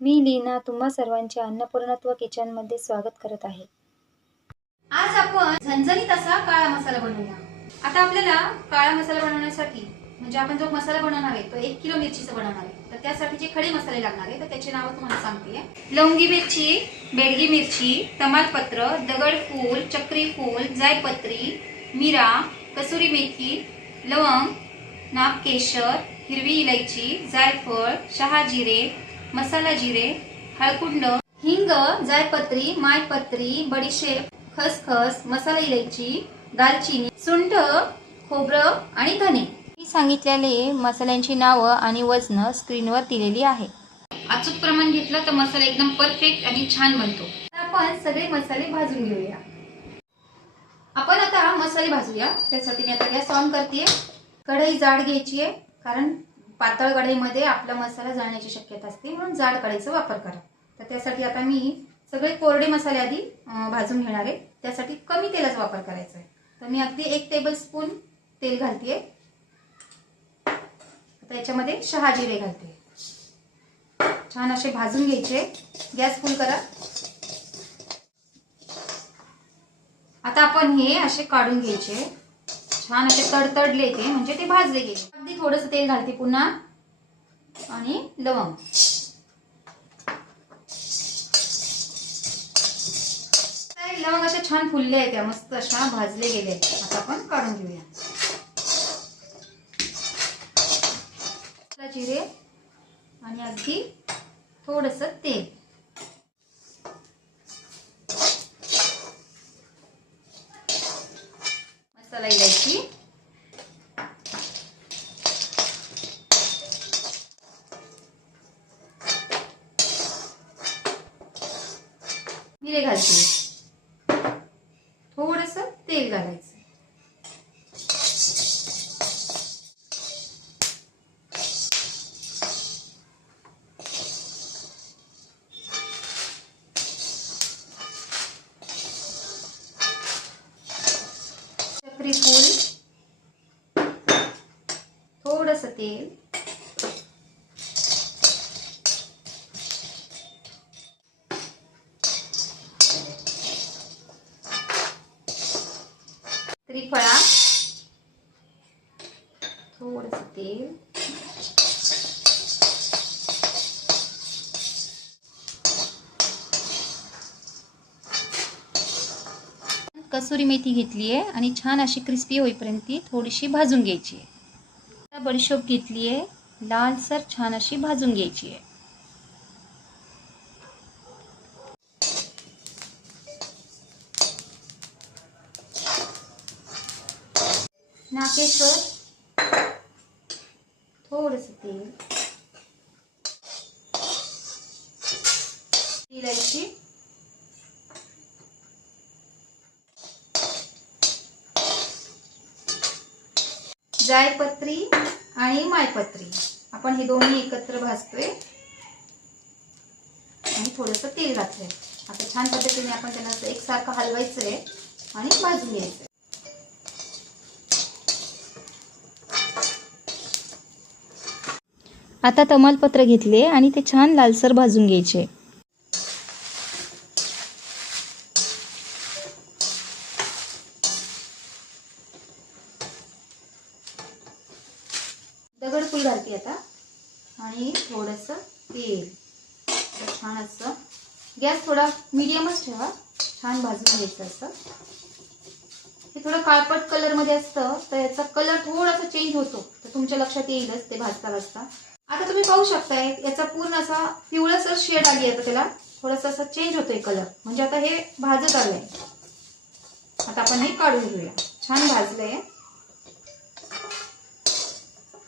मी लीना तुम्हा सर्वांचे अन्नपूर्णत्व किचनमध्ये स्वागत करत आहे। आज आपण झणझणीत असा काळा मसाला बनवूया। आता आपल्याला काळा मसाला बनवण्यासाठी म्हणजे आपण जो मसाला बनवणार आहे तो 1 किलो मिरचीचा बनवणार आहे। तर त्यासाठी जे खडे मसाले लागणार आहे तर त्याचे नाव तुम्हाला सांगते। लवंगी मिरची, बेडगी मिरची, तमालपत्र, दगडफूल, चक्री फूल, जायपत्री, मिरा, कसुरी मेथी, लवंग, नागकेशर, हिरवी इलायची, जायफळ, शहाजिरे, मसाला जिरे, हळकुंड, हिंग, जायपत्री, मायपत्री, बडीशेप, खसखस, मसाला इलायची, दालचिनी, सुंठ, खोबरं आणि धने ही सांगितलेले मसाल्यांची नावं आणि वजन स्क्रीनवर दिलेली आहे। अचूक प्रमाण घेतलं तर मसाला एकदम परफेक्ट आणि छान बनतो। आपण सगळे मसाले भाजून घेऊया। आपण आता मसाले भाजूया। त्यासाठी मी आता गॅस ऑन करते। कढई जाड घ्यायची आहे कारण पातळ कढईमध्ये आपला मसाला जळण्याची शक्यता असते, म्हणून जाड कढईचा वापर करा। तर त्यासाठी आता मी सगळे कोरडे मसाले आधी भाजून घेणार आहे। त्यासाठी कमी तेलाचा वापर करायचा आहे। तर मी अगदी 1 टेबलस्पून तेल घालते। आता याच्यामध्ये शहाजिरे घालते। छान असे भाजून घ्यायचे। गॅस फुल करा। आता आपण हे असे काढून घ्यायचे। छान असे तडतडले ते म्हणजे ते भाजले गेले। अगदी थोडंसं तेल घालते पुन्हा आणि लवंग। लवंग अशा छान फुलले आहेत, मस्त अशा भाजले गेले आहेत। आता आपण काढून घेऊया। जिरे आणि अगदी थोडंसं तेल, मसाला इलायची, मिरे घालते, थोडंसं तेल घालायचं, चक्री फूल, थोडंसं तेल, त्रिफळा, थोडंसं तेल, कसुरी मेथी घेतली आहे आणि छान अशी क्रिस्पी होईपर्यंत ती थोडीशी भाजून घ्यायची आहे। बडीशेप घेतली आहे, लालसर छान अशी भाजून घ्यायची आहे। नागकेशर, थोडंसं तेल, इलायची, जायपत्री आणि मायपत्री आपण हे दोन्ही एकत्र भाजतोय आणि थोडंसं तेल घातलंय। आता छान पद्धतीने आपण त्याला एकसारखं हलवायचं आहे आणि भाजून घ्यायचं आहे। आता तमालपत्र घेतले आणि ते छान लालसर भाजून घ्यायचे। दगडफूल घालते आता आणि थोडंसं तेल। छान असं गॅस थोडा मीडियमच ठेवा, छान भाजून घ्यायचं असतं। हे थोडं काळपट कलर मध्ये असतं तर याचा कलर थोडासा चेंज होतो, तर तुमच्या लक्षात येईलच ते भाजता भाजता। आता तुम्ही पाहू शकताय याचा पूर्ण असा पिवळसर शेड आली आहे, त्याला थोडासा असा चेंज होतोय कलर, म्हणजे आता हे भाजत आलंय। आता आपण हे काढून घेऊया। छान भाजलंय।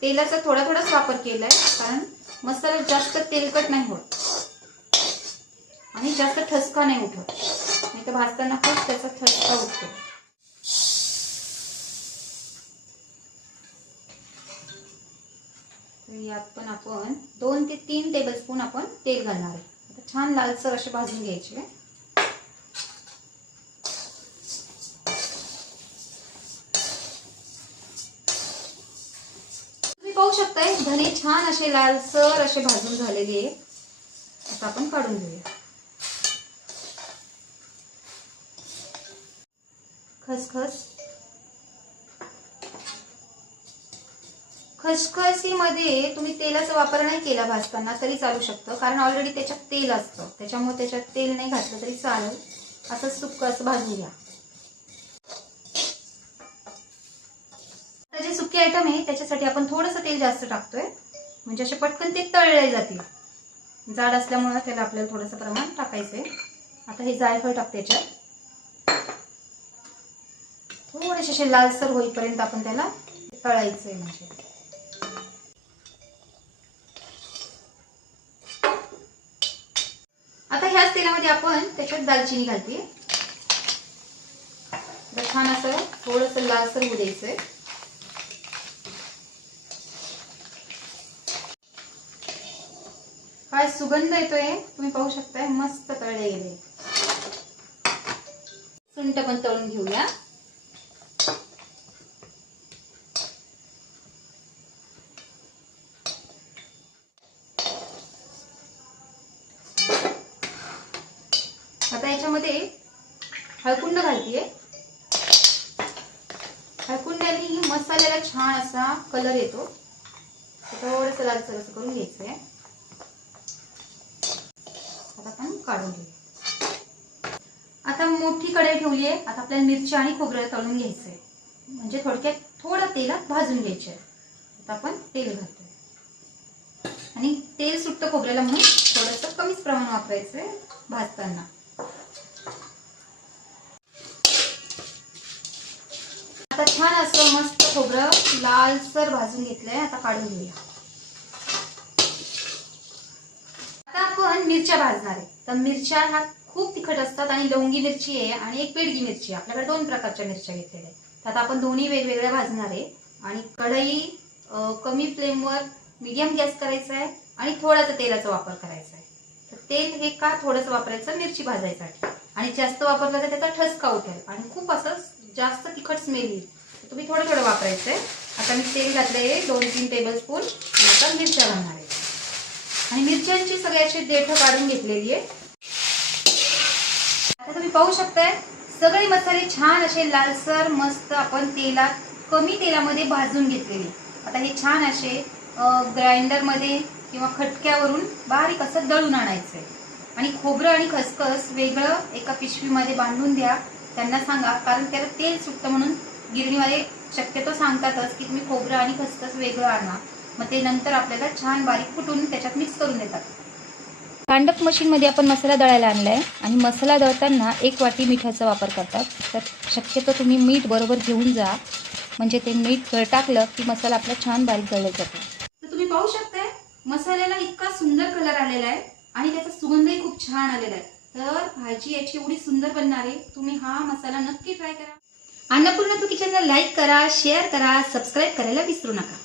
तेलाचा थोडा थोडाच वापर केलाय कारण मसाला जास्त तेलकट नाही होत आणि जास्त ठसका नाही उठत, नाही तर भाजताना खूप त्याचा ठसका उठतो। यात पण आपण 2 ते 3 टेबलस्पून आपण तेल घालणार आहे। आता छान लालसर असे भाजून घ्यायचे। तुम्ही पाहू शकताय धने छान असे लालसर असे भाजून झालेले आहे। आता आपण काढून घेऊया. खसखसीमध्ये तुम्ही तेलाचा वापर नाही केला भाजताना तरी चालू शकतं, कारण ऑलरेडी त्याच्यात तेल असतं, त्याच्यामुळे त्याच्यात तेल नाही घातलं तरी चालेल. असं सुक्कं असं भाजून घ्या. आता जे सुके आयटम आहे त्याच्यासाठी आपण थोडंसं तेल जास्त टाकतोय, म्हणजे असे पटकन ते तळले जातील. जाड असल्यामुळे त्याला आपल्याला थोडंसं प्रमाण टाकायचंय. आता हे जायफळ टाकते याच्यात. थोडेसे असे लालसर होईपर्यंत आपण त्याला तळायचंय. म्हणजे आता ह्याच तेलामध्ये आपण त्याच्यात दालचिनी घालते. छान असं थोडंसं लालसर होऊ द्यायचंय. काय सुगंध येतोय तुम्ही पाहू शकताय. मस्त तळले गेले. सुंठ पण तळून घेऊया. आता याच्यामध्ये हळकुंड घालतीये. हळकुंडाने मसाल्याला छान असा कलर येतो. थोडंसं लालसर असं करून घ्यायचंय. आता आपण काढून घेऊ. आता मोठी कढई ठेवली आहे. आता आपल्याला मिरची आणि खोबरं तळून घ्यायचंय, म्हणजे थोडक्यात थोडं तेलात भाजून घ्यायचे. आता आपण तेल घालतोय आणि तेल सुटतं खोबऱ्याला म्हणून थोडंसं कमीच प्रमाण वापरायचंय भाजताना. आता छान असं मस्त खोबरं लालसर भाजून घेतलंय. आता काढून घेऊया. आता आपण मिरच्या भाजणार आहे. तर मिरच्या ह्या खूप तिखट असतात आणि लवंगी मिरची आहे आणि एक पेडगी मिरची आहे. आपल्याकडे 2 प्रकारच्या मिरच्या घेतलेल्या आहेत. तर आता आपण दोन्ही वेगवेगळ्या भाजणार आहे आणि कढई कमी फ्लेमवर मीडियम गॅस करायचा आहे आणि थोडासा तेलाचा वापर करायचा आहे. तर तेल हे का थोडंसं वापरायचं मिरची भाजायसाठी, आणि जास्त वापरलं तर त्याचा ठसका उठेल आणि खूप असं जास्त तिखट स्मेल येईल. तुम्ही थोडं थोडं वापरायचंय. आता मी तेल घातलंय 2-3 टेबलस्पून. आता मिरच्या घालणार आहे आणि मिरच्यांची सगळ्याची देठ काढून घेतलेली आहे. आता तुम्ही पाहू शकताय सगळे मसाले छान असे लालसर मस्त आपण तेलात कमी तेलामध्ये भाजून घेतलेले. आता हे छान असे ग्राइंडरमध्ये किंवा खटक्यावरून बारीक असं दळून आणायचंय. आणि खोबरं आणि खसखस वेगळं एका पिशवीमध्ये बांधून द्या. त्यांना सांगा, कारण त्याला तेल सुटतं म्हणून गिरणीवाले शक्यतो सांगतातच की तुम्ही खोबरं आणि खसखस वेगळं आणा. मग ते नंतर आपल्याला छान बारीक कुटून त्याच्यात मिक्स करून देतात. कांडप मशीनमध्ये आपण मसाला दळायला आणलाय आणि मसाला दळताना 1 वाटी मिठाचा वापर करतात. तर शक्यतो तुम्ही मीठ बरोबर घेऊन जा, म्हणजे ते मीठ टाकलं की मसाला आपला छान बारीक दळला जातो. तर तुम्ही पाहू शकताय मसाल्याला इतका सुंदर कलर आलेला आहे आणि त्याचा सुगंधही खूप छान आलेला आहे. तर भाजी याची एवढी सुंदर बनणार आहे. तुम्ही हा मसाला नक्की ट्राय करा. अन्नपूर्णा किचनला लाईक करा, शेअर करा, सबस्क्राईब करायला विसरू नका.